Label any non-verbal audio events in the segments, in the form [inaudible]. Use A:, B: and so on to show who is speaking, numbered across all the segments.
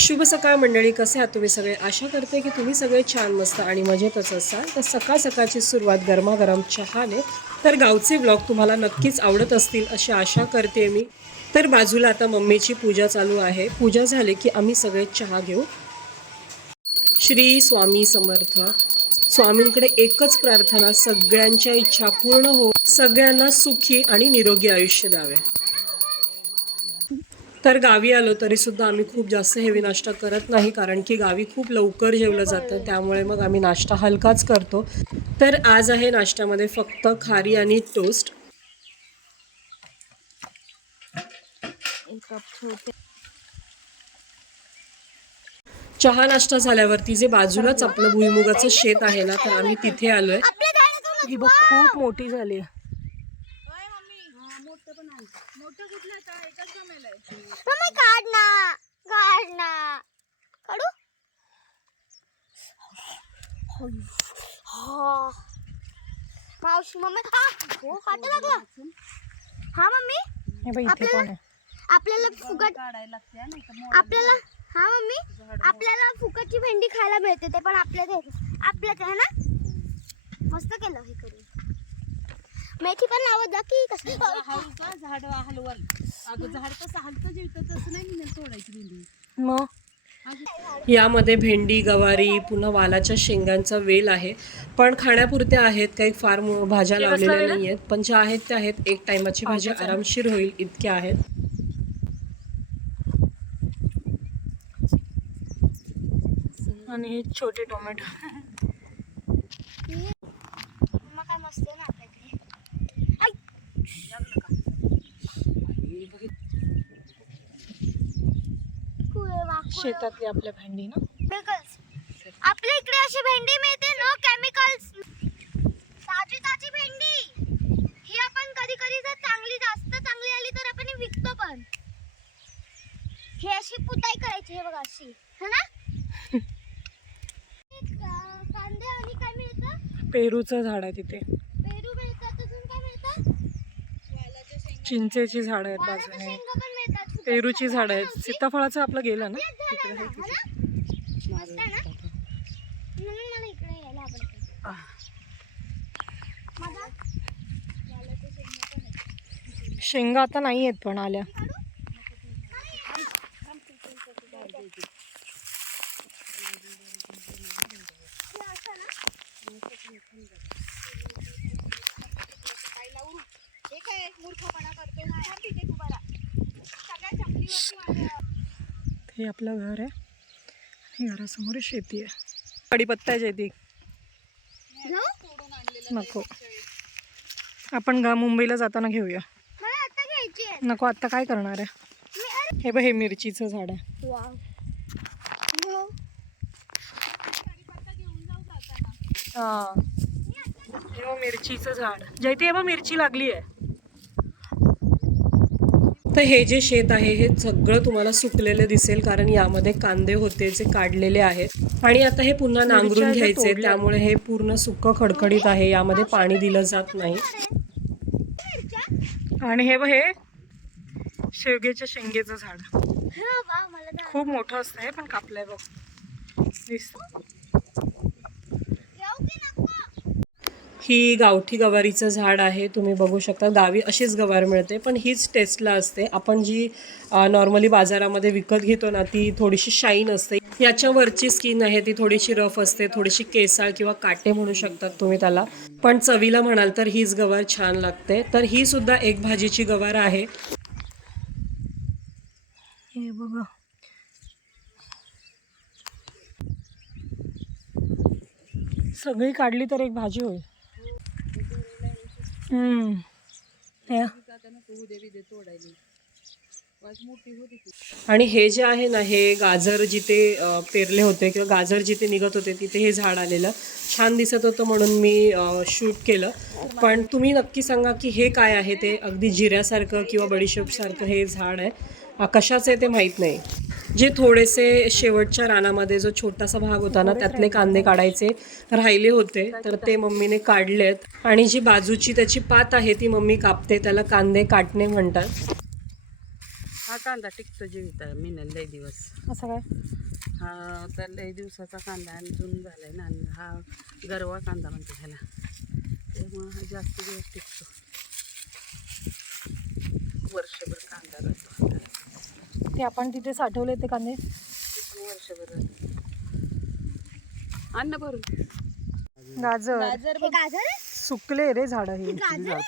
A: शुभ सकाळ मंडळी कसे आहात तुम्ही सगळे? आशा करते की तुम्ही सगळे छान मस्त आणि मजेतच असाल. तर सकाळ सकाळची सुरुवात गरमागरम चहाने. तर गावचे ब्लॉग तुम्हाला नक्कीच आवडत असतील अशी आशा करते मी. तर बाजूला आता मम्मीची पूजा चालू आहे. पूजा झाली की आम्ही सगळे चहा घेऊ. श्री स्वामी समर्थ. स्वामींकडे एकच प्रार्थना सगळ्यांच्या इच्छा पूर्ण हो सगळ्यांना सुखी आणि निरोगी आयुष्य द्यावे. तर गावी आलो तरी सुद्धा आम्ही खूप जास्त हेवी नाश्ता करत नाही कारण की गावी खूप लवकर जेवलं जातं त्यामुळे मग आम्ही नाश्ता हलकाच करतो. तर आज आहे नाश्त्यामध्ये फक्त खारी आणि टोस्ट चहा नाश्ता झाल्यावरती जे बाजूलाच आपलं भुईमुगाचं शेत आहे ना तर आम्ही तिथे आलोय. ही बघ. खूप मोठी झाली आहे
B: मम्मी काढ ना काढ? ना काढू हा. मावशी मम्मी हा. हो काटा लागला हा मम्मी.
A: हे
B: आपल्याला फुकट आपल्याला हा मम्मी. आपल्याला फुकटची भेंडी खायला मिळते ते पण आपल्या आपल्याच आहे ना? मस्त केलं हे करून. मेथी पण लावत जा की कसं
C: झाड हलवल अगं झाड कसं हलतं जेवतं तसं नाही मी तोडायची भेंडी.
A: मग? यामध्ये भेंडी गवारी पुन्हा वालाच्या शेंगांचा वेल आहे. पण खाण्यापुरत्या आहेत काही फार भाज्या लावलेल्या नाही आहेत पण ज्या आहेत त्या आहेत. एक टायमाची भाजी आरामशीर होईल इतक्या आहेत. आणि छोटे टोमॅटो
B: मग काय मस्त आहे ना आपल्याकडे आई. कुळे वाकूळ.
A: शेतातली आपल्या भेंडी ना.
B: आपल्या इकडे अशी भेंडी मिळते नो केमिकल्स ताजी ताजी भेंडी. ही आपण कधी कधी जर चांगली जास्त चांगली आली तर आपण विकतो पण. ही अशी पुताई करायची हे बघा अशी. है ना? [laughs] कांदे आणि काय मिळतं?
A: पेरूचं झाड आहे तिथे
B: पेरू मिळतात अजून काय मिळतं
A: चिंचेची झाड आहेत बाजूने. पेरूची झाड आहेत. सीताफळाचं आपलं गेलं ना.
B: शेंगा
A: आता नाही आहेत पण आल्या
B: हे असं ना
C: हे काय मूर्खपणा करतो थांब तिथे तू बरा सगळ्या चपलीवरती माझ्या
A: हे आपलं घर आहे. आणि घरासमोर शेती आहे. कडीपत्ता आहे शेती. नको. आपण गा मुंबईला जाताना घेऊया. नको आता काय करणार आहे? हे बघ हे मिरचीचं झाड आहे. मिरचीचं झाड. जयती हे बघ मिरची लागली आहे. तर हे जे शेत आहे हे सगळं तुम्हाला सुकलेलं दिसेल कारण यामध्ये कांदे होते जे काढलेले आहेत. आणि आता हे पुन्हा नांगरून घ्यायचे त्यामुळे हे पूर्ण सुक्क खडखडीत आहे. यामध्ये पाणी दिलं जात नाही? आणि हे बघ हे शेवग्याच्या शेंगेचं झाड.
B: हा,
A: खूप मोठं असतं हे पण कापलंय बघ. दिसतं.
B: घेऊ की नको?
A: ही गावठी गवारीचं झाड आहे तुम्ही बघू शकता. गावी अशीच गवार मिळते पण हीच टेस्टला असते. आपण जी नॉर्मली बाजारामध्ये विकत घेतो ना ती थोडीशी शाईन असते. याच्यावरची स्किन आहे ती थोडीशी रफ असते थोडीशी केसाळ किंवा काटे म्हणू शकतात तुम्ही त्याला. पण चवीला म्हणाल तर हीच गवार छान लागते. तर ही सुद्धा एक भाजीची गवार आहे. हे बघा. सगळी काढली तर एक भाजी होईल. आणि हे जे आहे ना हे गाजर जिथे पेरले होते किंवा गाजर जिथे निघत होते तिथे हे झाड आलेलं. छान दिसत होतं म्हणून मी शूट केलं. पण तुम्ही नक्की सांगा की हे काय आहे ते? अगदी जिऱ्यासारखं किंवा बडीशोपसारखं हे झाड आहे. कशाचं आहे ते माहीत नाही. जे थोडेसे शेवटच्या रानामध्ये जो छोटासा भाग होता ना त्यातले कांदे काढायचे राहिले होते. तर ते मम्मीने काढलेत. आणि जी बाजूची त्याची पात आहे ती मम्मी कापते. त्याला कांदे काटणे म्हणतात.
D: हा कांदा टिकतो जीवित आहे. मिनल लय दिवस.
A: असं काय?
D: हा तर लय दिवसाचा कांदा आणि जून झालाय ना आणि हा गरवा कांदा म्हणते ह्याला. त्यामुळं हा जास्त दिवस टिकतो. वर्षभर कांदा राहतो.
A: ते आपण तिथे साठवले ते कांदे.
D: अन्न भरून.
A: गाजर.
C: गाजर
B: हे गाजर आहे?
A: सुकले रे झाड हे.
B: गाजर आहे?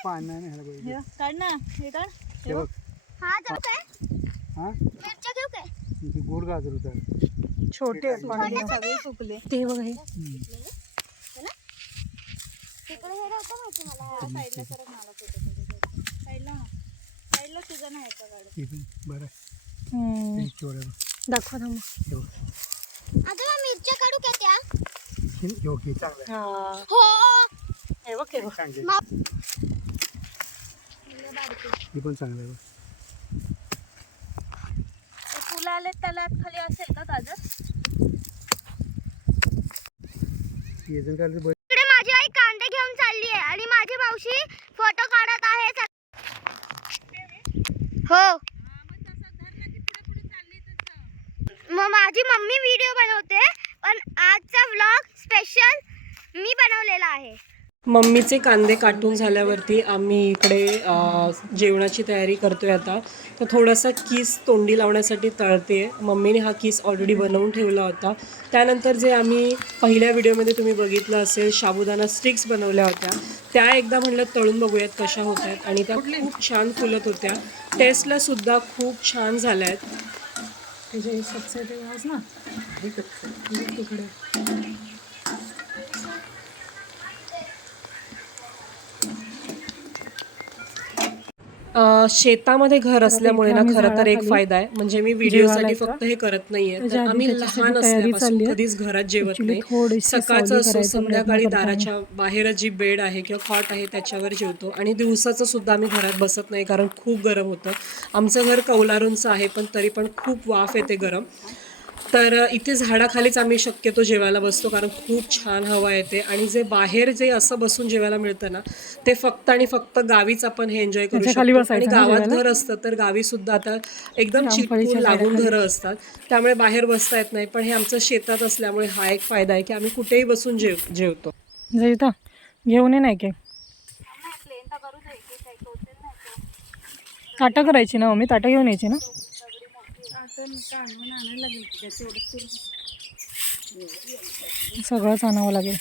C: हे. काढ ना. हे काढ. हे बघ.
B: हा जाऊ काय
E: हा?
B: मिरच्या घेऊ काय?
E: गोड गाजर होतात
A: छोटे आहेत पण
C: हे. सगळे? सुकले
A: ते बघ हे.
B: तिकडे हे माहिती मला.
C: हा साईडला सरक मला साईडला साईडला तुझं नाही का गाडी?
E: बरं.
A: दाखवा
E: हे.
B: आता मिरच्या काढू का त्या?
E: हे- हे ओके चांगलं आहे.
A: हा.
B: हो.
A: हे बघ हे बघ.
E: चांगलं आहे.
B: माप
E: हे पण चांगलं आहे बघ.
C: फुलं आले त्याला खाली असेल का गाजर
E: हे जण काय बरं
B: इकडे माझी आई कांदे घेऊन चालली आहे आणि माझी मावशी फोटो काढत आहे. हो मग माझी मम्मी व्हिडिओ बनवते पण आजचा व्लॉग स्पेशल मी बनवलेला आहे.
A: मम्मीचे कांदे काटून झाल्यावरती आम्ही इकडे जेवणाची तयारी करतोय आता. तर थोडासा किस तोंडी लावण्यासाठी तळते. मम्मीने हा किस ऑलरेडी बनवून ठेवला होता. त्यानंतर जे आम्ही पहिल्या व्हिडिओमध्ये तुम्ही बघितलं असेल साबुदाणा स्टिक्स बनवल्या होत्या. त्या एकदा म्हणलं तळून बघूयात कशा होत आहेत आणि त्या खूप छान फुलत होत्या. टेस्टला सुद्धा खूप छान झाल्या आहेत ते जे सबसे ते आज ना तिकडे अ, शेतामध्ये घर असल्यामुळे ना खरं तर एक फायदा आहे. म्हणजे मी व्हिडिओसाठी फक्त हे करत नाहीये. तर आम्ही लहान असल्यापासून कधीच घरात जेवत नाही. सकाळचं असो संध्याकाळी दाराच्या बाहेर जी बेड आहे किंवा खॉट आहे त्याच्यावर जेवतो. आणि दिवसाचं सुद्धा आम्ही घरात बसत नाही कारण खूप गरम होतं. आमचं घर कौलारूंचं आहे पण तरी पण खूप वाफ येते गरम. तर इथे झाडाखालीच आम्ही शक्यतो जेवायला बसतो कारण खूप छान हवा येते आणि जे बाहेर जे असं बसून जेवायला मिळतं ना ते फक्त आणि फक्त गावीच आपण हे एन्जॉय करू शकतो. आणि गावात घर असतं तर गावी सुद्धा आता एकदम चिटकून लागून घरं असतात. त्यामुळे बाहेर बसता येत नाही पण हे आमचं शेतात असल्यामुळे हा एक फायदा आहे की आम्ही कुठेही बसून जेव जेवतो.
F: जयता घेऊन ये नाही काय ताटं करायची ना मम्मी? ताटं घेऊन यायची ना? सगळंच आणावं लागेल.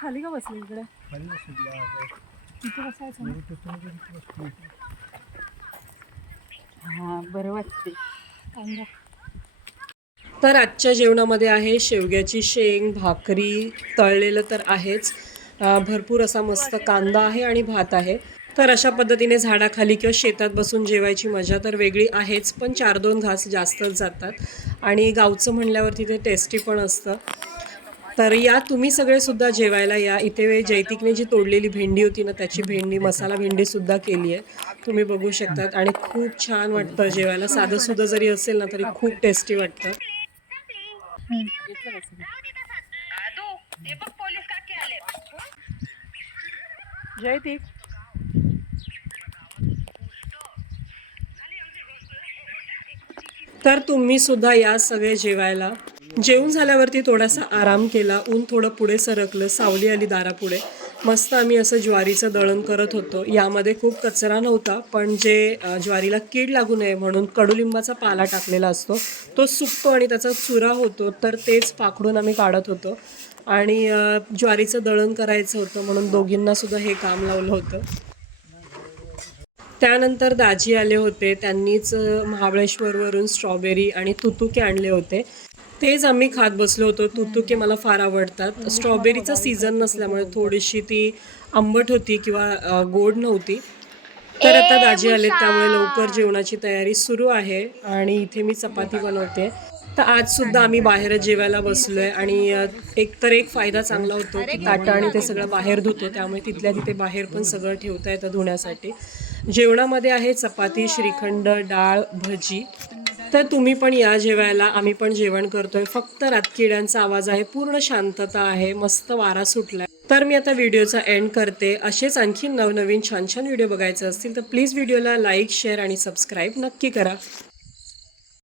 F: खाली का बसले इकडे?
E: खाली बसलेला आहे.
F: इथे बसायचं ना?
D: हा बरं वाटते
F: कांदा
A: तर आजच्या जेवणामध्ये आहे शेवग्याची शेंग भाकरी तळलेलं तर आहेच. अ, भरपूर असा मस्त कांदा आहे आणि भात आहे. तर अशा पद्धतीने झाडाखाली किंवा शेतात बसून जेवायची मजा तर वेगळी आहेच पण चार दोन घास जास्तच जातात. आणि गावचं म्हणल्यावरती ते टेस्टी पण असतं. तर या तुम्ही सगळे सुद्धा जेवायला या. इथे जैतिकने जी तोडलेली भेंडी होती ना त्याची भेंडी मसाला भेंडी सुद्धा केली आहे तुम्ही बघू शकतात आणि खूप छान वाटतं जेवायला. साधं सुद्धा जरी असेल ना तरी खूप टेस्टी वाटतं.
F: जयतीक
A: तर तुम्ही सुद्धा या सगळे जेवायला. जेवून झाल्यावरती थोडासा आराम केला ऊन थोडं पुढे सरकलं सावली आली दारापुढे. मस्त आम्ही असं ज्वारीचं दळण करत होतो. यामध्ये खूप कचरा नव्हता पण जे ज्वारीला कीड लागू नये म्हणून कडुलिंबाचा पाला टाकलेला असतो तो सुकतो आणि त्याचा चुरा होतो तर तेच पाकडून आम्ही काढत होतो. आणि ज्वारीचं दळण करायचं होतं म्हणून दोघींना सुद्धा हे काम लावलं होतं. त्यानंतर दाजी आले होते त्यांनीच महाबळेश्वरवरून स्ट्रॉबेरी आणि तुतुके आणले होते. तेच आम्ही खात बसलो होतो. तुतुके मला फार आवडतात. स्ट्रॉबेरीचा सीझन नसल्यामुळे थोडीशी ती आंबट होती किंवा गोड नव्हती. तर आता दाजी आले त्यामुळे लवकर जेवणाची तयारी सुरू आहे आणि इथे मी चपाती बनवते. तर आज सुद्धा आम्ही बाहेरच जेवायला बसलोय आणि एक तर एक फायदा चांगला होतो की ताटं आणि ते सगळं बाहेर धुतो. त्यामुळे तिथल्या तिथे बाहेर पण सगळं ठेवता येतं धुण्यासाठी. जेवणामध्ये आहे चपाती श्रीखंड डाळ भजी. तर तुम्ही पण या जेवायला. आम्ही पण जेवण करतोय. फक्त रातकिड्यांचा आवाज आहे. पूर्ण शांतता आहे. मस्त वारा सुटलाय. तर मी आता व्हिडिओचा एंड करते. असेच आणखी नवनवीन छान छान व्हिडिओ बघायचे असतील तर प्लीज व्हिडिओला लाईक शेअर आणि सबस्क्राईब नक्की करा.